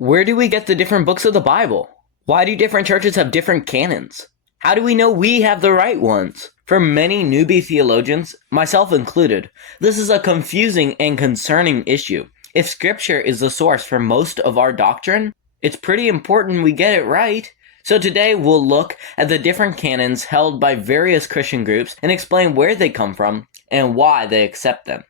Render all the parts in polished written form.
Where do we get the different books of the Bible? Why do different churches have different canons? How do we know we have the right ones? For many newbie theologians, myself included, this is a confusing and concerning issue. If Scripture is the source for most of our doctrine, it's pretty important we get it right. So today we'll look at the different canons held by various Christian groups and explain where they come from and why they accept them.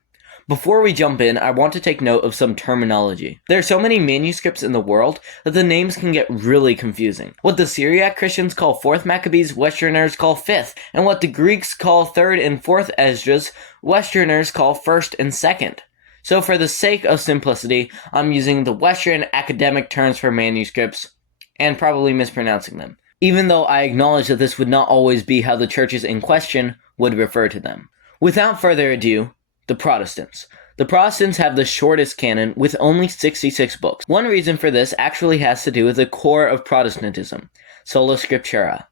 Before we jump in, I want to take note of some terminology. There are so many manuscripts in the world that the names can get really confusing. What the Syriac Christians call 4th Maccabees, Westerners call 5th, and what the Greeks call 3rd and 4th Esdras, Westerners call 1st and 2nd. So for the sake of simplicity, I'm using the Western academic terms for manuscripts and probably mispronouncing them, even though I acknowledge that this would not always be how the churches in question would refer to them. Without further ado, the Protestants. The Protestants have the shortest canon with only 66 books. One reason for this actually has to do with the core of Protestantism, sola scriptura.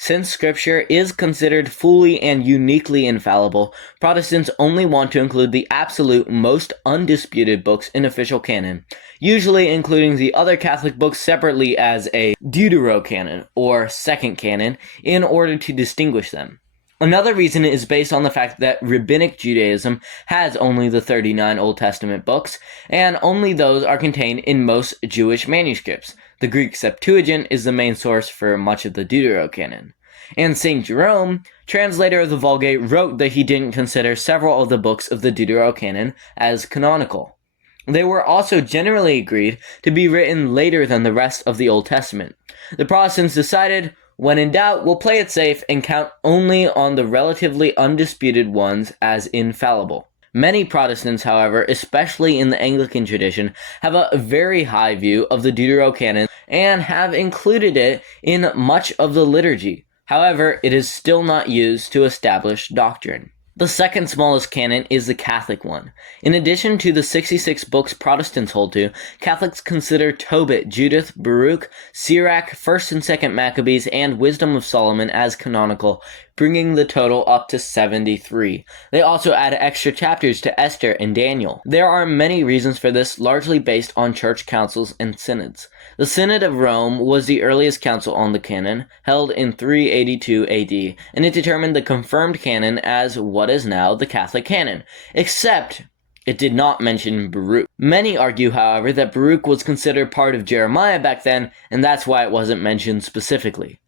Since Scripture is considered fully and uniquely infallible, Protestants only want to include the absolute most undisputed books in official canon, usually including the other Catholic books separately as a deuterocanon, or second canon, in order to distinguish them. Another reason is based on the fact that Rabbinic Judaism has only the 39 Old Testament books, and only those are contained in most Jewish manuscripts. The Greek Septuagint is the main source for much of the Deuterocanon. And St. Jerome, translator of the Vulgate, wrote that he didn't consider several of the books of the Deuterocanon as canonical. They were also generally agreed to be written later than the rest of the Old Testament. The Protestants decided, when in doubt, we'll play it safe and count only on the relatively undisputed ones as infallible. Many Protestants, however, especially in the Anglican tradition, have a very high view of the Deuterocanon and have included it in much of the liturgy. However, it is still not used to establish doctrine. The second smallest canon is the Catholic one. In addition to the 66 books Protestants hold to, Catholics consider Tobit, Judith, Baruch, Sirach, 1st and 2nd Maccabees, and Wisdom of Solomon as canonical, bringing the total up to 73. They also add extra chapters to Esther and Daniel. There are many reasons for this, largely based on church councils and synods. The Synod of Rome was the earliest council on the canon, held in 382 AD, and it determined the confirmed canon as what is now the Catholic Canon, except it did not mention Baruch. Many argue, however, that Baruch was considered part of Jeremiah back then, and that's why it wasn't mentioned specifically.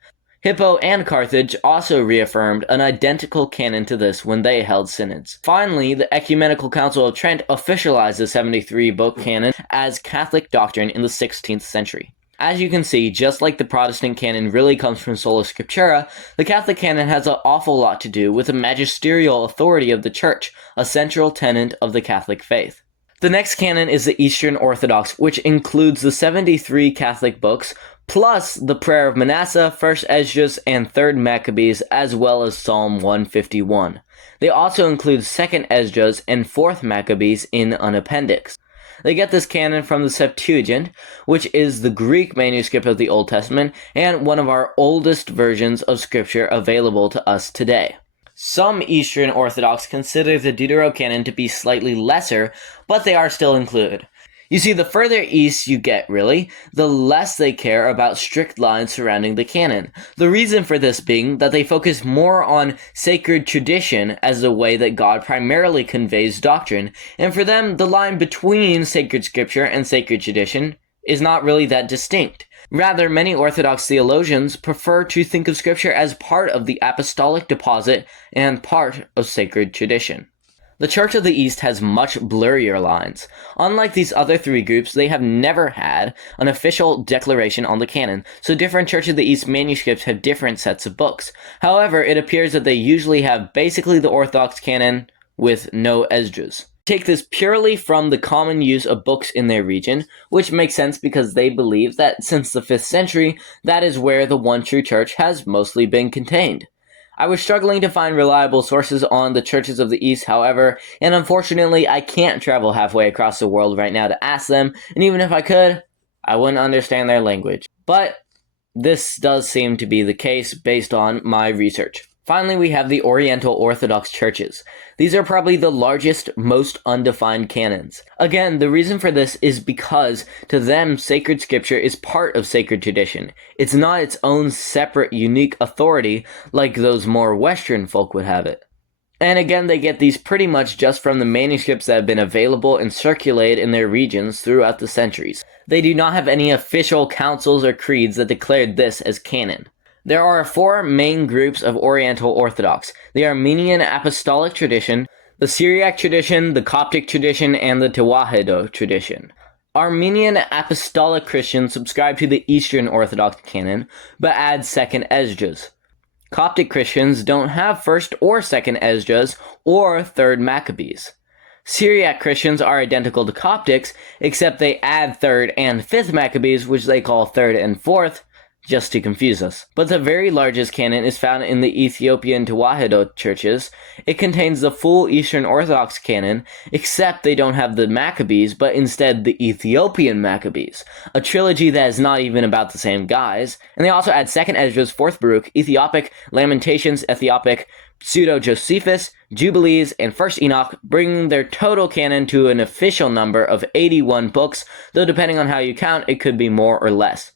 Hippo and Carthage also reaffirmed an identical canon to this when they held synods. Finally, the Ecumenical Council of Trent officialized the 73-book canon as Catholic doctrine in the 16th century. As you can see, just like the Protestant canon really comes from sola scriptura, the Catholic canon has an awful lot to do with the magisterial authority of the Church, a central tenet of the Catholic faith. The next canon is the Eastern Orthodox, which includes the 73 Catholic books, plus the Prayer of Manasseh, 1st Esdras, and 3rd Maccabees, as well as Psalm 151. They also include 2nd Esdras and 4th Maccabees in an appendix. They get this canon from the Septuagint, which is the Greek manuscript of the Old Testament, and one of our oldest versions of Scripture available to us today. Some Eastern Orthodox consider the Deuterocanon to be slightly lesser, but they are still included. You see, the further east you get, really, the less they care about strict lines surrounding the canon. The reason for this being that they focus more on sacred tradition as the way that God primarily conveys doctrine, and for them, the line between sacred scripture and sacred tradition is not really that distinct. Rather, many Orthodox theologians prefer to think of Scripture as part of the apostolic deposit and part of sacred tradition. The Church of the East has much blurrier lines. Unlike these other three groups, they have never had an official declaration on the canon, so different Church of the East manuscripts have different sets of books. However, it appears that they usually have basically the Orthodox canon with no Esdras. Take this purely from the common use of books in their region, which makes sense because they believe that since the 5th century, that is where the one true church has mostly been contained. I was struggling to find reliable sources on the churches of the East, however, and unfortunately I can't travel halfway across the world right now to ask them, and even if I could, I wouldn't understand their language. But this does seem to be the case based on my research. Finally, we have the Oriental Orthodox churches. These are probably the largest, most undefined canons. Again, the reason for this is because to them, sacred scripture is part of sacred tradition. It's not its own separate, unique authority like those more Western folk would have it. And again, they get these pretty much just from the manuscripts that have been available and circulated in their regions throughout the centuries. They do not have any official councils or creeds that declared this as canon. There are 4 main groups of Oriental Orthodox: the Armenian Apostolic tradition, the Syriac tradition, the Coptic tradition, and the Tewahedo tradition. Armenian Apostolic Christians subscribe to the Eastern Orthodox canon, but add second Esdras. Coptic Christians don't have first or second Esdras or third Maccabees. Syriac Christians are identical to Coptics, except they add third and fifth Maccabees, which they call third and fourth, just to confuse us. But the very largest canon is found in the Ethiopian Tewahedo churches. It contains the full Eastern Orthodox canon, except they don't have the Maccabees, but instead the Ethiopian Maccabees, a trilogy that is not even about the same guys. And they also add 2nd Esdras, 4th Baruch, Ethiopic, Lamentations, Ethiopic, Pseudo-Josephus, Jubilees, and 1st Enoch, bringing their total canon to an official number of 81 books, though depending on how you count, it could be more or less.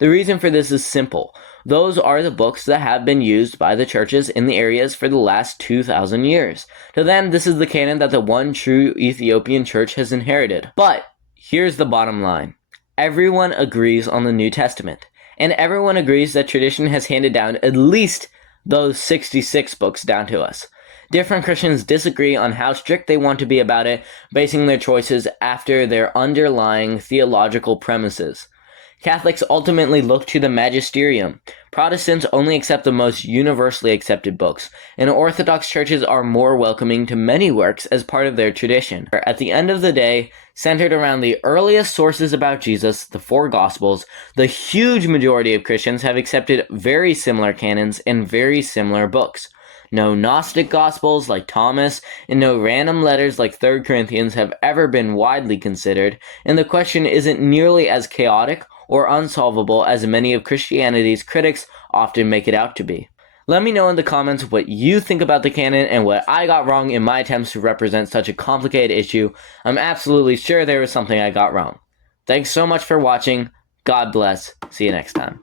The reason for this is simple. Those are the books that have been used by the churches in the areas for the last 2,000 years. To them, this is the canon that the one true Ethiopian church has inherited. But here's the bottom line. Everyone agrees on the New Testament, and everyone agrees that tradition has handed down at least those 66 books down to us. Different Christians disagree on how strict they want to be about it, basing their choices after their underlying theological premises. Catholics ultimately look to the magisterium. Protestants only accept the most universally accepted books, and Orthodox churches are more welcoming to many works as part of their tradition. At the end of the day, centered around the earliest sources about Jesus, the 4 Gospels, the huge majority of Christians have accepted very similar canons and very similar books. No Gnostic Gospels like Thomas, and no random letters like 3 Corinthians have ever been widely considered, and the question isn't nearly as chaotic or unsolvable as many of Christianity's critics often make it out to be. Let me know in the comments what you think about the canon and what I got wrong in my attempts to represent such a complicated issue. I'm absolutely sure there was something I got wrong. Thanks so much for watching. God bless. See you next time.